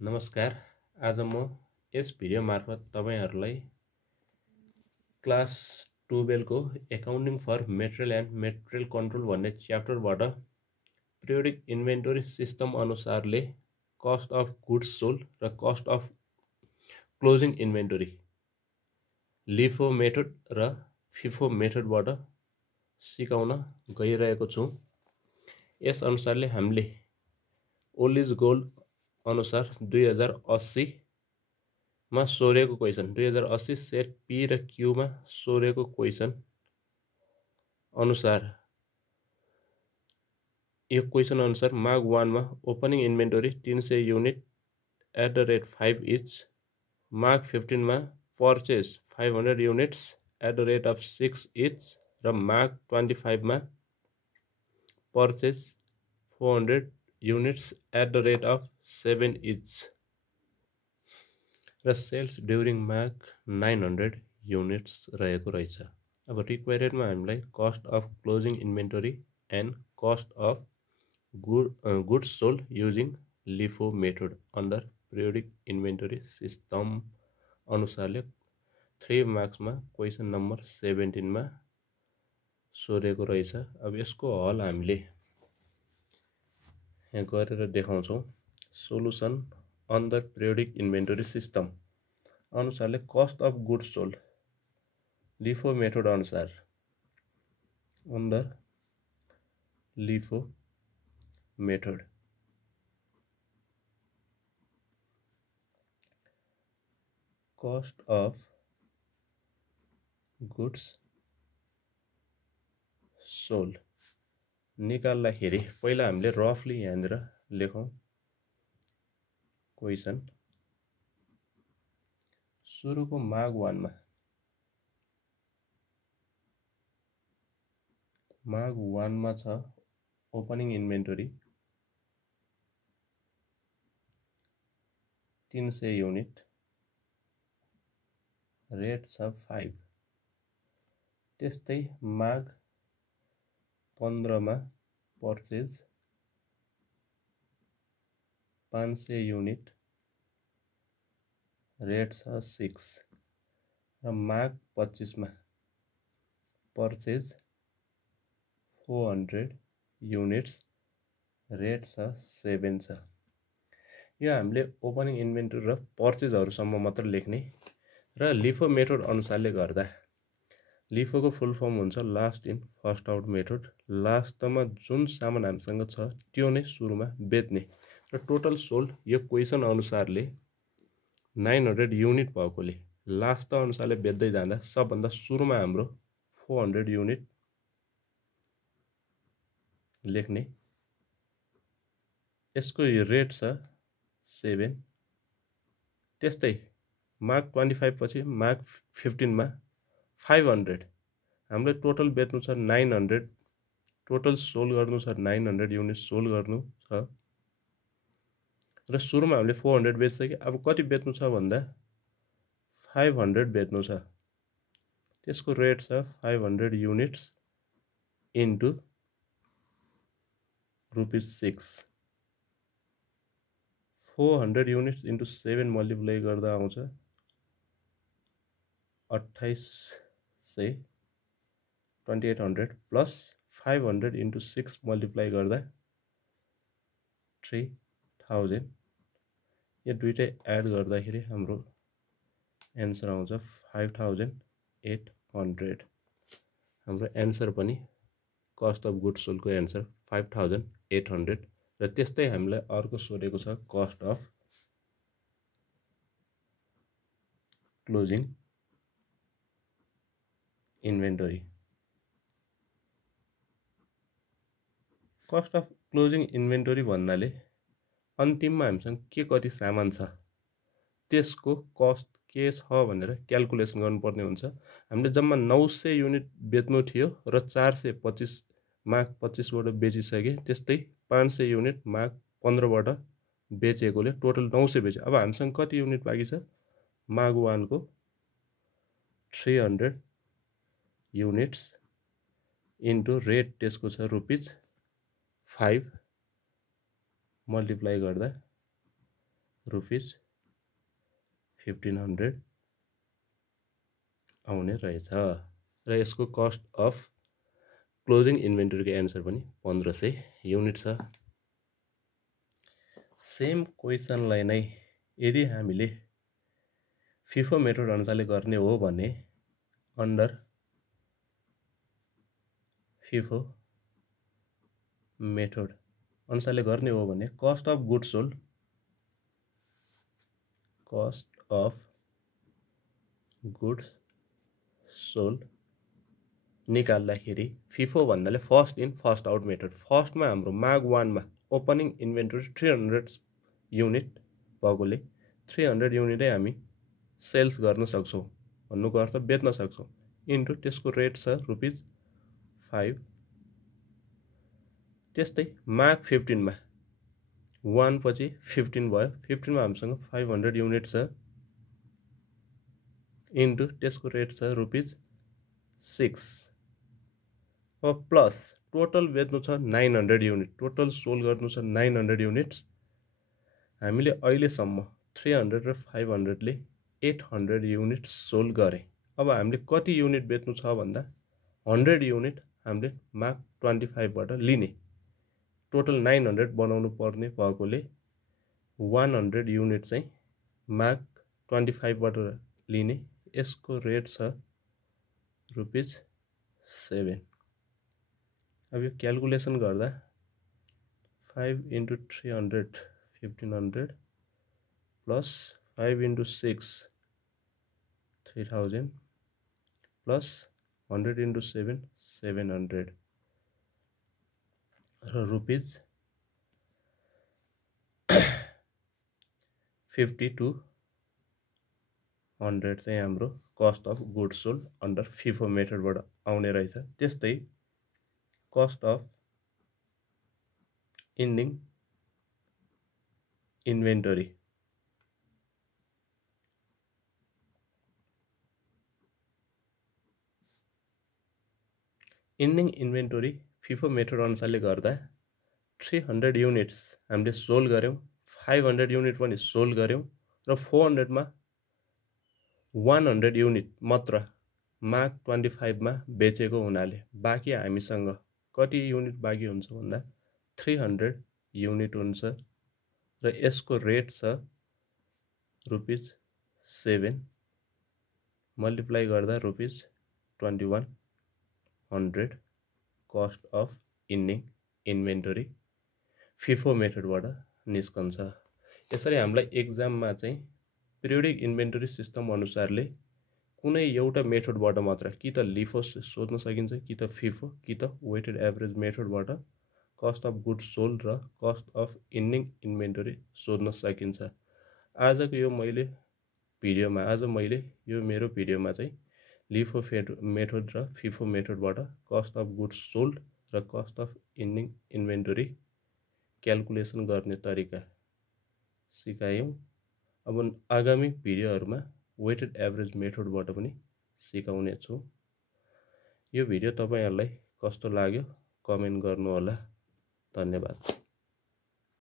नमस्कार। आज म यस भिडियो मार्फत तपाईहरुलाई क्लास 12 को accounting for material and material control भन्ने च्याप्टरबाट पिरियोडिक इन्भेन्टरी सिस्टम अनुसारले कस्ट अफ गुड्स सोल्ड र cost of closing inventory LIFO method र फिफो मेथडबाट सिकाउन गइरहेको छु। यस अनुसारले हामीले ओल्ड इज गोल्ड अनुसार 2080 मा सोरेको क्वेशन 2080 सेट पी र क्यू मा सोरेको क्वेशन अनुसार यो क्वेशन अनुसार माग 1 मा opening inventory 300 unit at the rate 5 each, Magh 15 मा purchase 500 units at the rate of 6 each र माग 25 मा purchase 400 units at the rate of 7 each र सेल्स ड्युरिङ माग 900 युनिट्स रहेको रहेछ। अब रिक्वायर्डमा हामीलाई cost of closing inventory and cost of goods sold using LIFO method under periodic inventory system अनुसारले 3 मार्क्समा question number 17 मा सोधेको रहेछ। अब यसको हल हामीले यहाँ गरेर देखाउँछौं। Solution under periodic inventory system अनुसारले cost of goods sold LIFO method अनुसार under LIFO method cost of goods sold निकाल्दाखेरि पहिला हामीले रफली यहाँनिर लेखौं क्वेशन सुरुको माग 1 मा छ ओपनिङ इन्भेन्टरी 300 युनिट, रेट छ 5। त्यस्तै माग 15 मा पर्चेज 500 युनिट, रेट छ 6 र माग 25 मा पर्चेज 400 युनिट्स, रेट छ 7 छ। यो हामीले ओपनिङ इन्भेन्टरी र पर्चेजहरुसम्म मात्र लेख्ने र लिफो मेथड अनुसारले गर्दा लिफोको फुल फर्म हुन्छ last in first out method. लास्टमा जुन सामान हामीसँग छ त्यो नै सुरुमा बेच्ने र टोटल सोल्ड यो क्वेशन अनुसारले 900 युनिट भएकोले लास्ट अनुसारले बेच्दै जाँदा सबभन्दा सुरुमा हाम्रो 400 युनिट लेख्ने। यसको रेट छ 7। त्यस्तै माग 25 पछि माग 15 मा 500 हामीले टोटल बेच्नु छ 900, टोटल सोल्ड गर्नु छ 900 युनिट सोल्ड गर्नु छ र सुरुमा हामीले 400 बेच्सके अब कति बेच्नु छ भन्दा 500 बेच्नु छ। त्यसको रेट छ 500 units into ₹6। 400 units into 7 multiply गर्दा आउँछ 2800 प्लस 500 इन्टु 6 मल्टिप्लाई गर्दा 3000। यो दुईटै एड गर्दाखेरि हाम्रो एन्सर आउँछ 5800। हाम्रो एन्सर पनि कस्ट अफ गुड्स सोल्डको एन्सर 5800 र त्यस्तै हामीलाई अर्को सोधेको छ cost of closing inventory. Cost of closing inventory भन्नाले अन्तिममा हामीसँग के कति सामान छ त्यसको कस्ट के छ भनेर क्याल्कुलेसन गर्नुपर्ने हुन्छ। हामीले जम्मा 900 युनिट बेच्नु थियो र 425 माग 25 बाट बेचिसके। त्यस्तै 500 युनिट माग 15 बाट बेचेकोले टोटल 900 बेच्यो। अब हामीसँग कति युनिट बाँकी छ माग 1 को 300 युनिट्स इन्टु रेट त्यसको छ ₹5 मल्टिप्लाई गर्दा रुपिस 1500 आउने रहेछ र यसको कस्ट अफ क्लोजिङ इन्भेन्टरीको एन्सर पनि 1500 युनिट छ। सेम क्वेसनलाई नै यदि हामीले फिफो मेथड अनुसारले गर्ने हो भने अन्डर फिफो मेथड अनुसारले गर्ने हो भने कस्ट अफ गुड्स सोल्ड निकाल्दाखेरि फिफो भन्नाले first in first out method. फर्स्टमा हाम्रो माग 1 मा ओपनिङ इन्भेन्टरी 300 युनिट भएकोले 300 युनिटै हामी सेल्स गर्न सक्छौं, भन्नुको अर्थ बेच्न सक्छौं, इन्टु त्यसको रेट छ रुपिस 5। त्यस्तै माग 15 मा 1 पछि 15 भयो, 15 मा हामीसँग 500 युनिट छ, इन्टु त्यसको रेट छ रुपिस 6 अब प्लस टोटल बेच्नु छ 900 युनिट, टोटल सोल्ड गर्नु छ 900 युनिट्स। हामीले अहिलेसम्म 300 र 500 ले 800 युनिट सोल्ड गरे। अब हामीले कति युनिट बेच्नु छ भन्दा 100 युनिट हामीले माग 25 बाट लिने, टोटल 900 बनाउनु पर्ने भएकोले 100 युनिट चाहिँ माग 25 बाट लिने। यसको रेट छ रुपिस 7। अब यो क्याल्कुलेसन गर्दा 5 into 300 1500 plus 5 into 6 3000 plus 100 into 7 700 rupees 50 to 100 चाहिँ हाम्रो cost of goods sold under FIFO मेथडबाट आउने रहेछ। त्यस्तै cost of ending inventory FIFO method अनुसारले गर्दा 300 युनिट्स हामीले सोल्ड गर्यौं, 500 युनिट पनि सोल्ड गर्यौं र 400 मा 100 युनिट मात्र माग 25 मा बेचेको हुनाले बाँकी हामीसँग कति युनिट बाँकी हुन्छ भन्दा 300 युनिट हुन्छ र यसको रेट छ रुपिस 7 मल्टिप्लाई गर्दा rupees 2100 cost of ending inventory FIFO मेथडबाट निस्कन्छ। यसरी हामीलाई एक्जाममा चाहिँ पिरियोडिक इन्भेन्टरी सिस्टम अनुसारले कुनै एउटा मेथडबाट मात्र कि त लिफो सोध्न सकिन्छ, कि त फिफो, कि त वेटेड एभरेज मेथडबाट कस्ट अफ गुड्स सोल्ड र कस्ट अफ इन्डिङ इन्भेन्टरी सोध्न सकिन्छ। आजको यो मेरो भिडियोमा चाहिँ लिफो मेथड र फिफो मेथडबाट कस्ट अफ गुड्स सोल्ड र cost of ending inventory calculation गर्ने तरिका सिकायौं। अब आगामी भिडियोहरुमा वेटेड एभरेज मेथडबाट पनि सिकाउने छु। यो भिडियो तपाईहरुलाई कस्तो लाग्यो कमेन्ट गर्नु होला। धन्यवाद।